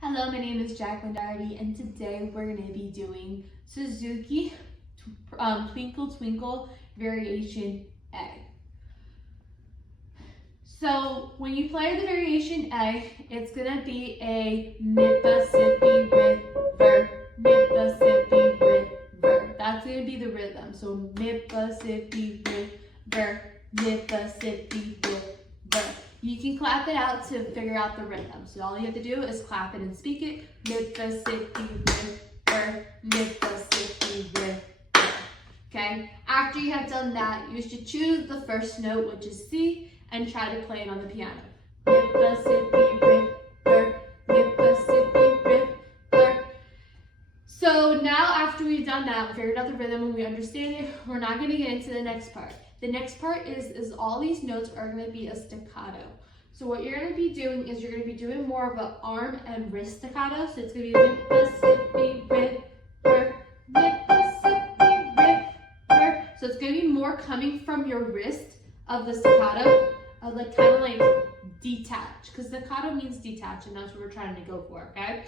Hello, my name is Jacklyn Dougherty, and today we're going to be doing Suzuki Twinkle Twinkle Variation A. So when you play the variation A, it's going to be a Mississippi river, Mississippi river. That's going to be the rhythm. So Mississippi river, Mississippi river. You can clap it out to figure out the rhythm. So all you have to do is clap it and speak it. Mississippi river, Mississippi river. Okay? After you have done that, you should choose the first note, which is C, and try to play it on the piano. Mississippi river, Mississippi river. So now after we've done that, we figured out the rhythm and we understand it, we're not going to get into the next part. The next part is all these notes are going to be a staccato. So what you're going to be doing is you're going to be doing more of an arm and wrist staccato. So it's going to be Mississippi river, Mississippi river. So it's going to be more coming from your wrist of the staccato, like kind of like detach, because staccato means detach, and that's what we're trying to go for. Okay.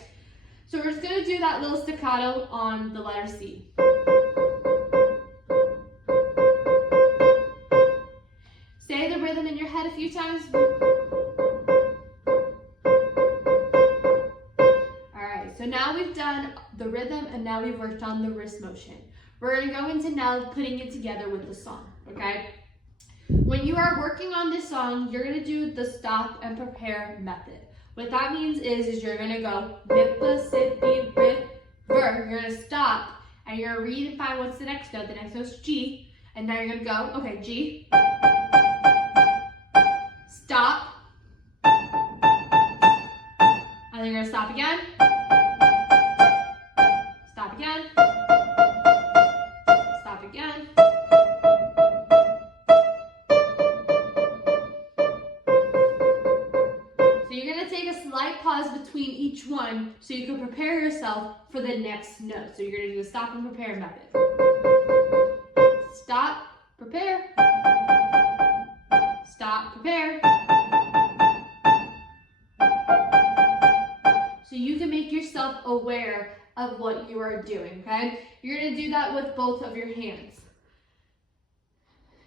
So we're just going to do that little staccato on the letter C. Say the rhythm in your head a few times. Alright, so now we've done the rhythm and now we've worked on the wrist motion. We're going to go into now putting it together with the song, okay? When you are working on this song, you're going to do the stop and prepare method. What that means is you're going to go Mississippi river. You're going to stop and you're going to read and find what's the next note. The next note is G. And now you're going to go, okay, G. Stop. And then you're going to stop again. Stop again. Stop again. So you're going to take a slight pause between each one so you can prepare yourself for the next note. So you're going to do the stop and prepare method. Stop, prepare. Stop, prepare. So you can make yourself aware of what you are doing, okay? You're going to do that with both of your hands.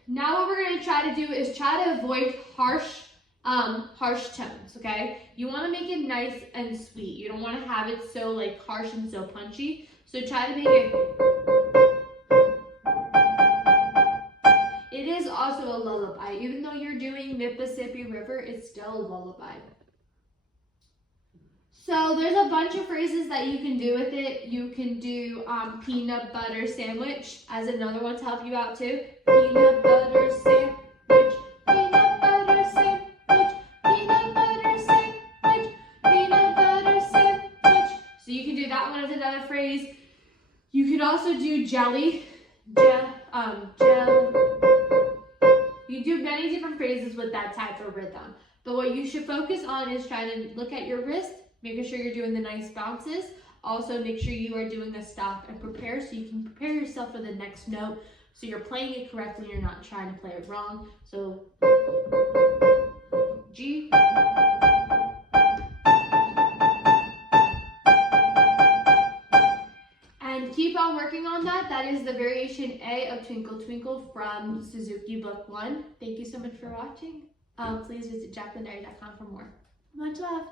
Now what we're going to try to do is try to avoid harsh tones, okay? You want to make it nice and sweet. You don't want to have it so like harsh and so punchy. So try to make it. It is also a lullaby. Even though you're doing Mississippi River, it's still a lullaby. So there's a bunch of phrases that you can do with it. You can do peanut butter sandwich as another one to help you out too. Peanut butter sandwich, peanut butter sandwich, peanut butter sandwich, peanut butter sandwich. So you can do that one as another phrase. You can also do jelly, gel. You do many different phrases with that type of rhythm. But what you should focus on is trying to look at your wrist, making sure you're doing the nice bounces. Also, make sure you are doing the stop and prepare so you can prepare yourself for the next note. So you're playing it correctly, you're not trying to play it wrong. So, G. And keep on working on that. That is the variation A of Twinkle Twinkle from Suzuki Book 1. Thank you so much for watching. Please visit jacklyndougherty.com for more. Much love.